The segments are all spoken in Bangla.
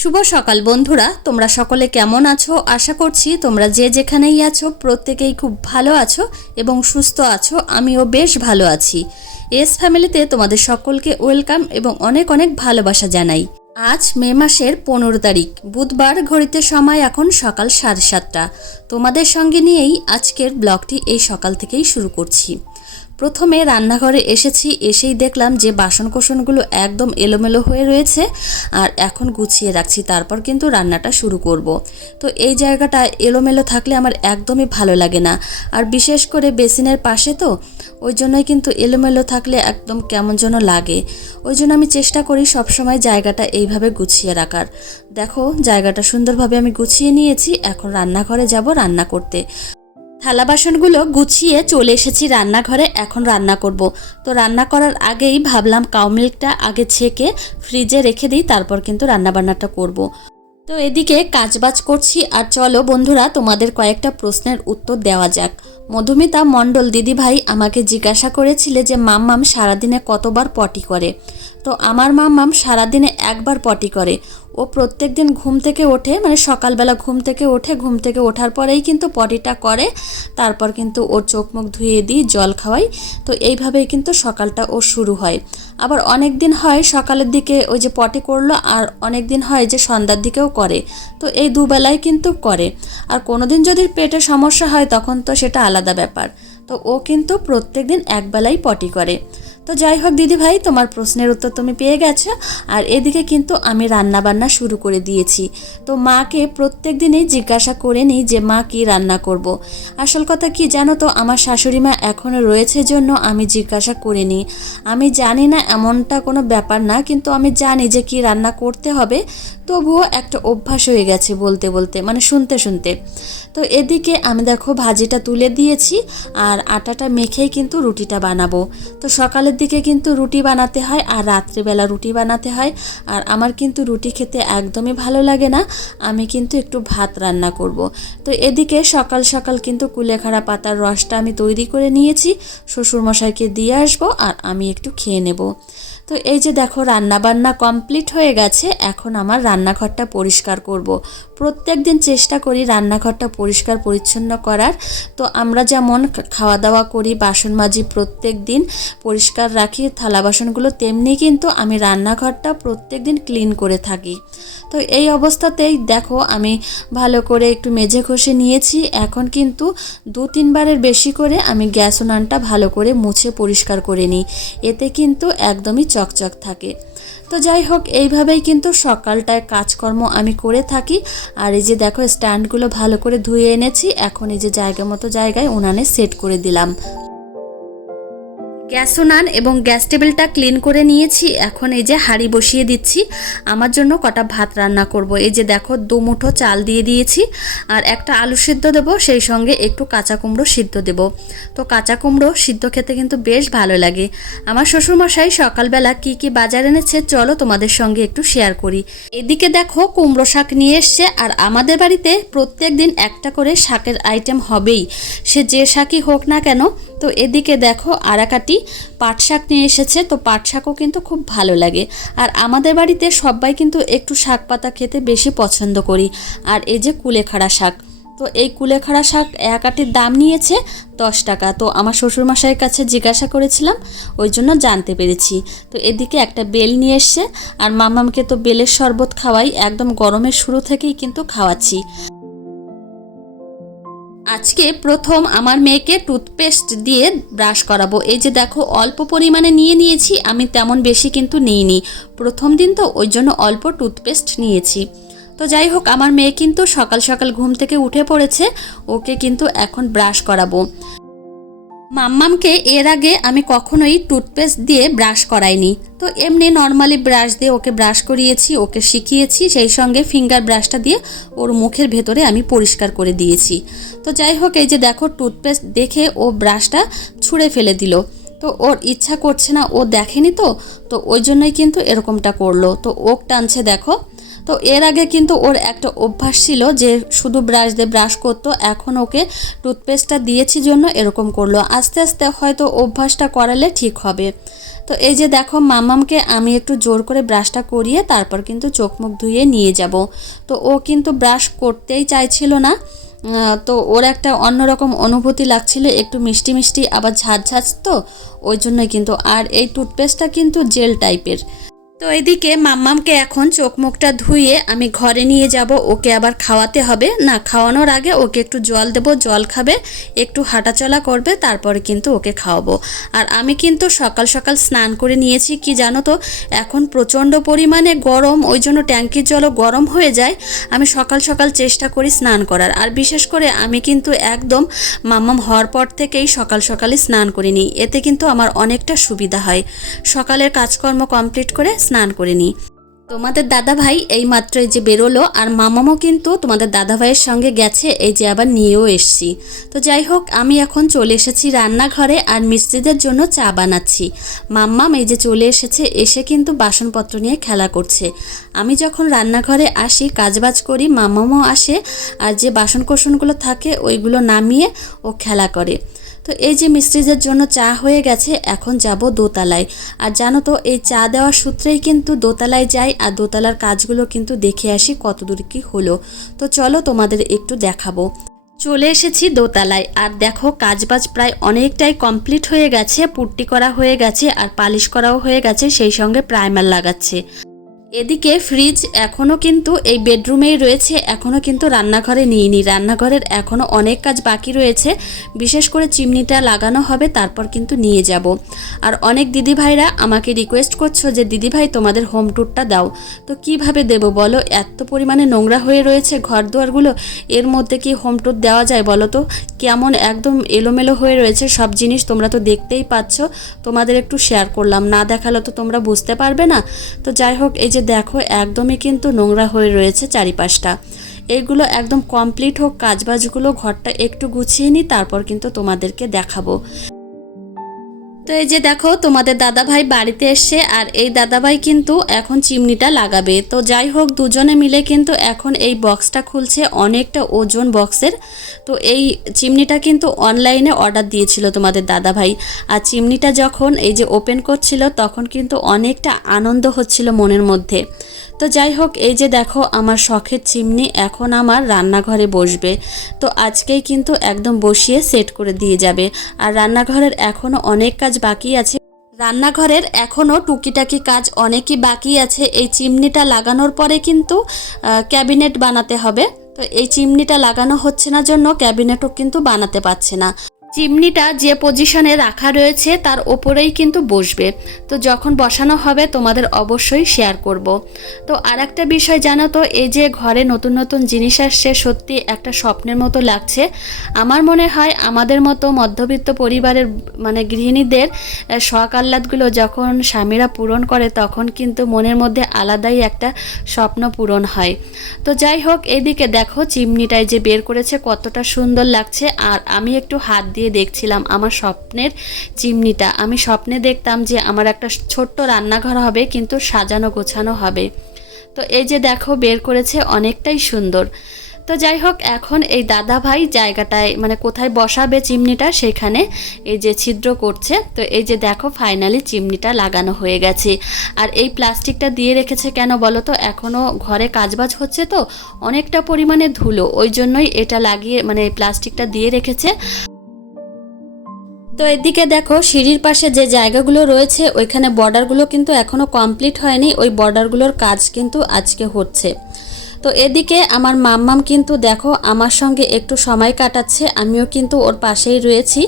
শুভ সকাল বন্ধুরা, তোমরা সকলে কেমন আছো? আশা করছি তোমরা যে যেখানেই আছো, প্রত্যেকেই খুব ভালো আছো এবং সুস্থ আছো, আমিও বেশ ভালো আছি। এস ফ্যামিলিতে তোমাদের সকলকে ওয়েলকাম এবং অনেক অনেক ভালোবাসা জানাই। আজ মে মাসের পনেরো তারিখ, বুধবার ঘড়িতে সময় এখন সকাল সাড়ে সাতটা। তোমাদের সঙ্গে নিয়েই আজকের ব্লগটি এই সকাল থেকেই শুরু করছি। প্রথমে রান্নাঘরে এসেছি, এসেই দেখলাম যে বাসন কোসনগুলো একদম এলোমেলো হয়ে রয়েছে আর এখন গুছিয়ে রাখছি, তারপর কিন্তু রান্নাটা শুরু করব। তো এই জায়গাটা এলোমেলো থাকলে আমার একদমই ভালো লাগে না। আর বিশেষ করে বেসিনের পাশে তো, ওই জন্যই কিন্তু এলোমেলো থাকলে একদম কেমন যেন লাগে। ওই জন্য আমি চেষ্টা করি সবসময় জায়গাটা এইভাবে গুছিয়ে রাখার। দেখো, জায়গাটা সুন্দরভাবে আমি গুছিয়ে নিয়েছি, এখন রান্নাঘরে যাব রান্না করতে। থালা বাসনগুলো গুছিয়ে চলে এসেছি রান্নাঘরে, এখন রান্না করব। তো রান্না করার আগেই ভাবলাম কাউ মিল্কটা আগে ছেঁকে ফ্রিজে রেখে দিই, তারপর কিন্তু রান্নাবান্নাটা করব। তো এদিকে কাজবাজ করছি, আর চলো বন্ধুরা, তোমাদের কয়েকটা প্রশ্নের উত্তর দেওয়া যাক। মধুমিতা মণ্ডল দিদিভাই আমাকে জিজ্ঞাসা করেছিলে যে, মাম্মাম সারাদিনে কতবার পটি করে? তো আমার মাম্মাম সারাদিনে একবার পটি করে। ও প্রত্যেক দিন ঘুম থেকে ওঠে মানে সকালবেলা ঘুম থেকে ওঠে, ঘুম থেকে ওঠার পরেই কিন্তু পটিটা করে, তারপর কিন্তু ওর চোখ মুখ ধুয়ে দিই, জল খাওয়াই। তো এইভাবেই কিন্তু সকালটা ও শুরু হয়। আবার অনেক দিন হয় সকালের দিকে ওই যে পটি করল, আর অনেক দিন হয় যে সন্ধ্যার দিকেও করে। তো এই দুবেলায় কিন্তু করে। আর কোনোদিন যদি পেটে সমস্যা হয় তখন তো সেটা আলাদা ব্যাপার। তো ও কিন্তু প্রত্যেক দিন একবেলাই পটি করে। তো যাই হোক, দিদি ভাই, তোমার প্রশ্নের উত্তর তুমি পেয়ে গেছো। আর এদিকে কিন্তু আমি রান্না বান্না শুরু করে দিয়েছি। তো মাকে প্রত্যেক দিনই জিজ্ঞাসা করে নিই যে, মা, কি রান্না করব। আসল কথা কি জানো তো, আমার শাশুড়ি মা এখনও রয়েছে জন্য আমি জিজ্ঞাসা করে নিই। আমি জানি না এমনটা কোনো ব্যাপার না, কিন্তু আমি জানি যে কি রান্না করতে হবে। তবুও একটা অভ্যাস হয়ে গেছে বলতে বলতে মানে শুনতে শুনতে। তো এদিকে আমি দেখো, ভাজিটা তুলে দিয়েছি। আর আটাটা মেখেই কিন্তু রুটিটা বানাবো। তো সকালের দিকে কিন্তু রুটি বানাতে হয় আর রাত্রিবেলা রুটি বানাতে হয়। আর আমার কিন্তু রুটি খেতে একদমই ভালো লাগে না। আমি কিন্তু একটু ভাত রান্না করব। তো এদিকে সকাল সকাল কিন্তু কুলেখাড়া পাতার রসটা আমি তৈরি করে নিয়েছি। শ্বশুরমশাইকে দিয়ে আসব আর আমি একটু খেয়ে নেব। তো এই যে দেখো রান্না বান্না কমপ্লিট হয়ে গেছে। এখন আমার রান্নাঘরটা পরিষ্কার করব। প্রত্যেক দিন চেষ্টা করি রান্নাঘরটা পরিষ্কার, পরিচ্ছন্ন করার। তো আমরা যেমন খাওয়া দাওয়া করি, বাসন মাজি প্রত্যেক দিন পরিষ্কার রাখি, থালা বাসনগুলো, তেমনি কিন্তু আমি রান্নাঘরটা প্রত্যেক দিন ক্লিন করে থাকি। তো এই অবস্থাতেই দেখো আমি ভালো করে একটু মেঝে ঘষে নিয়েছি। এখন কিন্তু দু তিনবারের বেশি করে আমি গ্যাস উনানটা ভালো করে মুছে পরিষ্কার করে নিই। এতে কিন্তু একদমই চকচক থাকে। তো যাই হোক, এইভাবেই কিন্তু সকালটায় কাজকর্ম আমি করে থাকি। আর এই যে দেখো, স্ট্যান্ডগুলো ভালো করে ধুয়ে এনেছি। এখন এই যে জায়গা মতো জায়গায় উনানে সেট করে দিলাম। গ্যাস উনান এবং গ্যাস টেবিলটা ক্লিন করে নিয়েছি। এখন এই যে হাঁড়ি বসিয়ে দিচ্ছি। আমার জন্য কটা ভাত রান্না করব। এই যে দেখো, দু মুঠো চাল দিয়ে দিয়েছি। আর একটা আলু সিদ্ধ দেবো, সেই সঙ্গে একটু কাঁচা কুমড়ো সিদ্ধ দেব। তো কাঁচা কুমড়ো সিদ্ধ খেতে কিন্তু বেশ ভালো লাগে। আমার শ্বশুরমশাই সকালবেলা কি কি বাজার এনেছে, চলো তোমাদের সঙ্গে একটু শেয়ার করি। এদিকে দেখো, কুমড়ো শাক নিয়ে এসছে। আর আমাদের বাড়িতে প্রত্যেক দিন একটা করে শাকের আইটেম হবেই। সে যে শাকই হোক না কেন, তো এদিকে দেখো আরাকাটি পাট শাক নিয়ে এসেছে, তো পাট শাকও কিন্তু খুব ভালো লাগে। আর আমাদের বাড়িতে সবাই কিন্তু একটু শাক পাতা খেতে বেশি পছন্দ করি। আর এই যে কুলেখাড়া শাক, তো এই কুলেখাড়া শাক এক আটির দাম নিয়েছে দশ টাকা। তো আমার শ্বশুরমশাইয়ের কাছে জিজ্ঞাসা করেছিলাম, ওই জন্য জানতে পেরেছি। তো এদিকে একটা বেল নিয়ে এসছে, আর মামামকে তো বেলের শরবত খাওয়াই একদম গরমের শুরু থেকেই কিন্তু খাওয়াচ্ছি। আজকে প্রথম আমার মেয়েকে টুথপেস্ট দিয়ে ব্রাশ করাবো। এই যে দেখো, অল্প পরিমাণে নিয়ে নিয়েছি, আমি তেমন বেশি কিন্তু নিইনি। প্রথম দিন তো, ওই জন্য অল্প টুথপেস্ট নিয়েছি। তো যাই হোক, আমার মেয়ে কিন্তু সকাল সকাল ঘুম থেকে উঠে পড়েছে, ওকে কিন্তু এখন ব্রাশ করাবো। মাম্মামকে এর আগে আমি কখনোই টুথপেস্ট দিয়ে ব্রাশ করাইনি। তো এমনি নর্মালি ব্রাশ দিয়ে ওকে ব্রাশ করিয়েছি, ওকে শিখিয়েছি, সেই সঙ্গে ফিঙ্গার ব্রাশটা দিয়ে ওর মুখের ভেতরে আমি পরিষ্কার করে দিয়েছি। তো যাই হোক, এই যে দেখো টুথপেস্ট দেখে ও ব্রাশটা ছুঁড়ে ফেলে দিল। তো ওর ইচ্ছা করছে না, ও দেখেনি তো তো ওই জন্যই কিন্তু এরকমটা করল। তো ওক টানছে দেখো। তো এর আগে কিন্তু ওর একটা অভ্যাস ছিল যে শুধু ব্রাশ দিয়ে ব্রাশ করতো, এখন ওকে টুথপেস্টটা দিয়েছি জন্য এরকম করল। আস্তে আস্তে হয়তো অভ্যাসটা করালে ঠিক হবে। তো এই যে দেখো, মামামকে আমি একটু জোর করে ব্রাশটা করিয়ে তারপর কিন্তু চোখ মুখ ধুয়ে নিয়ে যাব। তো ও কিন্তু ব্রাশ করতেই চাইছিল না। তো ওর একটা অন্যরকম অনুভূতি লাগছিল, একটু মিষ্টি মিষ্টি, আবার ঝাঁঝ তো, ওই জন্যই কিন্তু। আর এই টুথপেস্টটা কিন্তু জেল টাইপের তো এদিকে মাম্মামকে এখন চোখ মুখটা ধুয়ে আমি ঘরে নিয়ে যাব, ওকে আবার খাওয়াতে হবে। না, খাওয়ানোর আগে ওকে একটু জল দেব, জল খাবে, একটু হাঁটাচলা করবে, তারপরে কিন্তু ওকে খাওয়াবো। আর আমি কিন্তু সকাল সকাল স্নান করে নিয়েছি, কি জানো তো? এখন প্রচণ্ড পরিমাণে গরম, ওই জন্য ট্যাঙ্কির জলও গরম হয়ে যায়। আমি সকাল সকাল চেষ্টা করি স্নান করার। আর বিশেষ করে আমি কিন্তু একদম মাম্মাম হওয়ার পর থেকেই সকাল সকালে স্নান করে নিই। এতে কিন্তু আমার অনেকটা সুবিধা হয়। সকালের কাজকর্ম কমপ্লিট করে স্নান করে নিই। তোমাদের দাদা ভাই এই মাত্র যে বেরোলো আর মামামও কিন্তু তোমাদের দাদা ভাইয়ের সঙ্গে গেছে, এই যে আবার নিয়েও এসছি। তো যাই হোক, আমি এখন চলে এসেছি রান্নাঘরে আর মিস্ত্রিদের জন্য চা বানাচ্ছি। মাম্মাম এই যে চলে এসেছে, এসে কিন্তু বাসনপত্র নিয়ে খেলা করছে। আমি যখন রান্নাঘরে আসি, কাজবাজ করি মামামও আসে আর যে বাসন কোসনগুলো থাকে, ওইগুলো নামিয়ে ও খেলা করে। তো এই যে মিস্ত্রিজের জন্য চা হয়ে গেছে, এখন যাব দোতলায়। আর জানো তো, এই চা দেওয়ার সূত্রেই কিন্তু দোতলায় যাই, আর দোতলার কাজগুলো কিন্তু দেখে আসি কতদূর কি হলো। তো চলো তোমাদের একটু দেখাবো। চলে এসেছি দোতলায়, আর দেখো কাজবাজ প্রায় অনেকটাই কমপ্লিট হয়ে গেছে, পুট্টি করা হয়ে গেছে, আর পালিশ করাও হয়ে গেছে, সেই সঙ্গে প্রাইমার লাগাচ্ছে। এদিকে ফ্রিজ এখনও কিন্তু এই বেডরুমেই রয়েছে এখনও কিন্তু রান্নাঘরে নিইনি। রান্নাঘরের এখনও অনেক কাজ বাকি রয়েছে, বিশেষ করে চিমনিটা লাগানো হবে, তারপর কিন্তু নিয়ে যাব। আর অনেক দিদিভাইরা আমাকে রিকোয়েস্ট করছ যে, দিদিভাই, তোমাদের হোম ট্যুরটা দাও। তো কীভাবে দেব বলো? এত পরিমাণে নোংরা হয়ে রয়েছে ঘর দুয়ারগুলো এর মধ্যে কি হোম ট্যুর দেওয়া যায় বলো তো? কেমন একদম এলোমেলো হয়ে রয়েছে সব জিনিস, তোমরা তো দেখতেই পাচ্ছ। তোমাদের একটু শেয়ার করলাম, না দেখালে তো তোমরা বুঝতে পারবে না। তো যাই হোক, এই যে দেখো, একদমই কিন্তু নোংরা হয়ে রয়েছে চারিপাশটা। এইগুলো একদম কমপ্লিট হোক, কাজবাজগুলো ঘরটা একটু গুছিয়ে নিই, তারপর কিন্তু তোমাদেরকে দেখাবো। তো এই যে দেখো, তোমাদের দাদাভাই বাড়িতে এসছে আর এই দাদাভাই কিন্তু এখন চিমনিটা লাগাবে। তো যাই হোক, দুজনে মিলে কিন্তু এখন এই বক্সটা খুলছে অনেকটা ওজন বক্সের। তো এই চিমনিটা কিন্তু অনলাইনে অর্ডার দিয়েছিল তোমাদের দাদাভাই। আর চিমনিটা যখন এই যে ওপেন করছিল, তখন কিন্তু অনেকটা আনন্দ হচ্ছিল মনের মধ্যে। তো যাই হোক, এই যে দেখো, আমার শখের চিমনি এখন আমার রান্নাঘরে বসবে। তো আজকেই কিন্তু একদম বসিয়ে সেট করে দিয়ে যাবে। আর রান্নাঘরের এখনও অনেক কাজ বাকি আছে। রান্নাঘরের এখনও টুকিটাকি কাজ অনেকই বাকি আছে। এই চিমনিটা লাগানোর পরে কিন্তু ক্যাবিনেট বানাতে হবে। তো এই চিমনিটা লাগানো হচ্ছে না জন্য ক্যাবিনেটও কিন্তু বানাতে পারছে না। চিমনিটা যে পজিশনে রাখা রয়েছে, তার ওপরেই কিন্তু বসবে। তো যখন বসানো হবে, তোমাদের অবশ্যই শেয়ার করব। তো আর একটা বিষয় জানো তো, এই যে ঘরে নতুন নতুন জিনিস আসছে, সত্যি একটা স্বপ্নের মতো লাগছে। আমার মনে হয় আমাদের মতো মধ্যবিত্ত পরিবারের মানে গৃহিণীদের শখ আহ্লাদগুলো যখন স্বামীরা পূরণ করে, তখন কিন্তু মনের মধ্যে আলাদাই একটা স্বপ্ন পূরণ হয়। তো যাই হোক, এদিকে দেখো, চিমনিটায় যে বের করেছে, কতটা সুন্দর লাগছে। আর আমি একটু হাত দিয়ে দেখছিলাম আমার স্বপ্নের চিমনিটা। আমি স্বপ্নে দেখতাম যে আমার একটা ছোট্ট রান্নাঘর হবে, কিন্তু সাজানো গোছানো হবে। তো এই যে দেখো, বের করেছে অনেকটাই সুন্দর। তো যাই হোক, এখন এই দাদা ভাই জায়গাটায় মানে কোথায় বসাবে চিমনিটা, সেখানে এই যে ছিদ্র করছে। তো এই যে দেখো ফাইনালি চিমনিটা লাগানো হয়ে গেছে। আর এই প্লাস্টিকটা দিয়ে রেখেছে কেন বলো তো? এখনও ঘরে কাজবাজ হচ্ছে তো, অনেকটা পরিমাণে ধুলো। ওই জন্যই এটা লাগিয়ে মানে প্লাস্টিকটা দিয়ে রেখেছে। তো এদিকে দেখো, সিঁড়ির পাশে যে জায়গাগুলো রয়েছে, ওইখানে বর্ডারগুলো কিন্তু এখনও কমপ্লিট হয়নি। ওই বর্ডারগুলোর কাজ কিন্তু আজকে হচ্ছে। তো এদিকে আমার মাম্মাম কিন্তু দেখো আমার সঙ্গে একটু সময় কাটাচ্ছে, আমিও কিন্তু ওর পাশেই রয়েছি।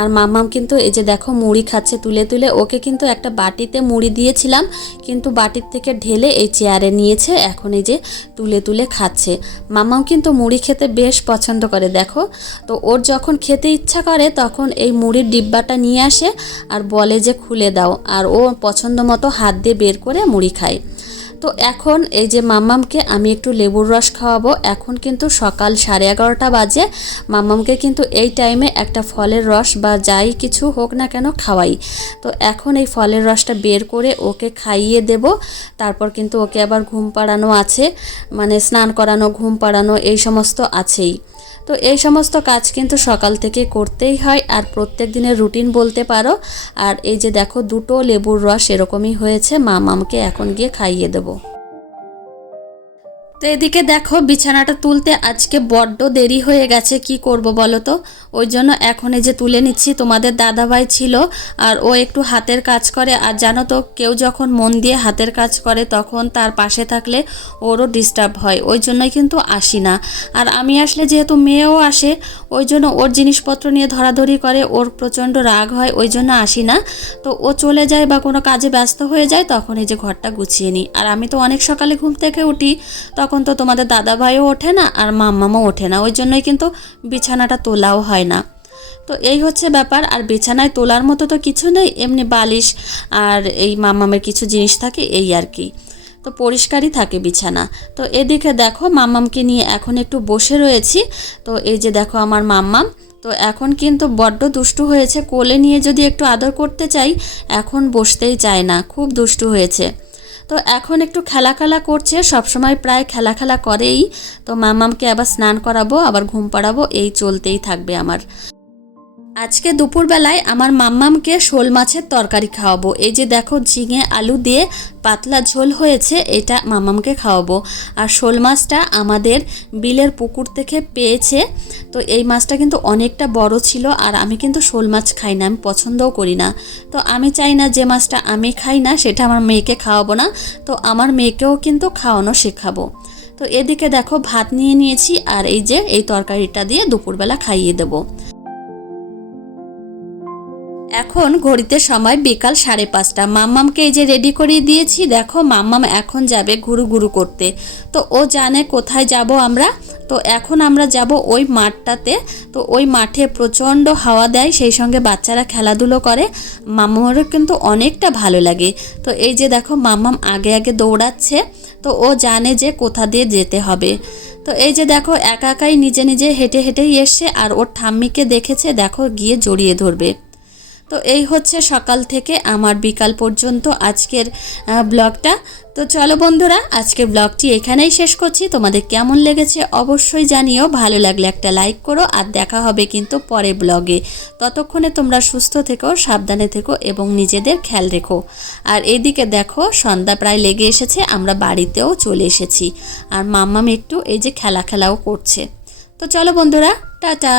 আর মাম্মাম কিন্তু এই যে দেখো মুড়ি খাচ্ছে, তুলে তুলে ওকে কিন্তু একটা বাটিতে মুড়ি দিয়েছিলাম, কিন্তু বাটির থেকে ঢেলে এই চেয়ারে নিয়েছে, এখন এই যে তুলে তুলে খাচ্ছে। মাম্মাম কিন্তু মুড়ি খেতে বেশ পছন্দ করে, দেখো। তো ওর যখন খেতে ইচ্ছা করে, তখন এই মুড়ির ডিব্বাটা নিয়ে আসে আর বলে যে খুলে দাও, আর ও পছন্দ মতো হাত দিয়ে বের করে মুড়ি খায়। তো এখন এই যে মাম্মামকে আমি একটু লেবুর রস খাওয়াবো। এখন কিন্তু সকাল সাড়ে এগারোটা বাজে। মাম্মামকে কিন্তু এই টাইমে একটা ফলের রস বা যাই কিছু হোক না কেন খাওয়াই। তো এখন এই ফলের রসটা বের করে ওকে খাইয়ে দেব। তারপর কিন্তু ওকে আবার ঘুম পাড়ানো আছে। মানে স্নান করানো, ঘুম পাড়ানো এই সমস্ত আছেই। তো এই সমস্ত কাজ কিন্তু সকাল থেকে করতেই হয়। আর প্রত্যেক দিনের রুটিন বলতে পারো। আর এই যে দেখো দুটো লেবুর রস এরকমই হয়েছে। মা মামকে এখন গিয়ে খাইয়ে দেবো। তো এদিকে দেখো, বিছানাটা তুলতে আজকে বড্ড দেরি হয়ে গেছে, কি করব বলো তো? ওই জন্য এখন এই যে তুলে নিচ্ছি, তোমাদের দাদাভাই ছিল আর ও একটু হাতের কাজ করে। আর জানো তো, কেউ যখন মন দিয়ে হাতের কাজ করে, তখন তার পাশে থাকলে ওরও ডিস্টার্ব হয়। ওই জন্যই কিন্তু আসি না। আর আমি আসলে যেহেতু মেয়েও আসে, ওই জন্য ওর জিনিসপত্র নিয়ে ধরাধরি করে, ওর প্রচণ্ড রাগ হয়, ওই জন্য আসি না। তো ও চলে যায় বা কোনো কাজে ব্যস্ত হয়ে যায়, তখন এই যে ঘরটা গুছিয়ে নিই। আর আমি তো অনেক সকালে ঘুম থেকে উঠি, তখন তো তোমাদের দাদা ভাইও ওঠে না আর মাম্মামও ওঠে না। ওই জন্যই কিন্তু বিছানাটা তোলাও হয় না। তো এই হচ্ছে ব্যাপার। আর বিছানায় তোলার মতো তো কিছু নেই, এমনি বালিশ আর এই মাম্মামের কিছু জিনিস থাকে, এই আর কি। তো পরিষ্কারই থাকে বিছানা। তো এদিকে দেখো, মাম্মামকে নিয়ে এখন একটু বসে রয়েছি। তো এই যে দেখো আমার মাম্মাম। তো এখন কিন্তু বড্ড দুষ্টু হয়েছে। কোলে নিয়ে যদি একটু আদর করতে চাই, এখন বসতেই চায় না। খুব দুষ্টু হয়েছে। তো এখন একটু খেলা খেলা করছে, সবসময় প্রায় খেলা খেলা করেই। তো মামামকে আবার স্নান করাবো, আবার ঘুম পাড়াবো, এই চলতেই থাকবে আমার। আজকে দুপুরবেলায় আমার মাম্মামকে শোল মাছের তরকারি খাওয়াবো। এই যে দেখো ঝিঙে আলু দিয়ে পাতলা ঝোল হয়েছে, এটা মাম্মামকে খাওয়াবো। আর শোল মাছটা আমাদের বিলের পুকুর থেকে পেয়েছে, তো এই মাছটা কিন্তু অনেকটা বড় ছিল আর আমি কিন্তু শোল মাছ খাই না, আমি পছন্দও করি না। তো আমি চাই না যে মাছটা আমি খাই না, সেটা আমার মেয়েকে খাওয়াবো না, তো আমার মেয়েকেও কিন্তু খাওয়ানো শেখাবো। তো এদিকে দেখো ভাত নিয়ে নিয়েছি আর এই যে এই তরকারিটা দিয়ে দুপুরবেলা খাইয়ে দেবো। এখন ঘড়িতে সময় বিকাল সাড়ে পাঁচটা। মাম্মামকে এই যে রেডি করিয়ে দিয়েছি, দেখো মাম্মাম এখন যাবে ঘুরু ঘুরু করতে। তো ও জানে কোথায় যাব আমরা। তো এখন আমরা যাব ওই মাঠটাতে। তো ওই মাঠে প্রচণ্ড হাওয়া দেয়, সেই সঙ্গে বাচ্চারা খেলাধুলো করে। মাম্মামেরও কিন্তু অনেকটা ভালো লাগে। তো এই যে দেখো মাম্মাম আগে আগে দৌড়াচ্ছে। তো ও জানে যে কোথা দিয়ে যেতে হবে। তো এই যে দেখো একা একাই নিজে নিজে হেঁটে হেঁটেই এসছে, আর ওর ঠাম্মিকে দেখেছে, দেখো গিয়ে জড়িয়ে ধরবে। তো এই হচ্ছে সকাল থেকে আমার বিকাল পর্যন্ত আজকের ব্লগটা। তো চলো বন্ধুরা, আজকের ব্লগটি এখানেই শেষ করছি। তোমাদের কেমন লেগেছে অবশ্যই জানিও। ভালো লাগলে একটা লাইক করো আর দেখা হবে কিন্তু পরে ব্লগে। ততক্ষণে তোমরা সুস্থ থেকো, সাবধানে থেকো এবং নিজেদের খেয়াল রেখো। আর এদিকে দেখো, সন্ধ্যা প্রায় লেগে এসেছে, আমরা বাড়িতেও চলে এসেছি। আর মাম্মাম একটু এই যে খেলা খেলাও করছে। তো চলো বন্ধুরা, টাটা!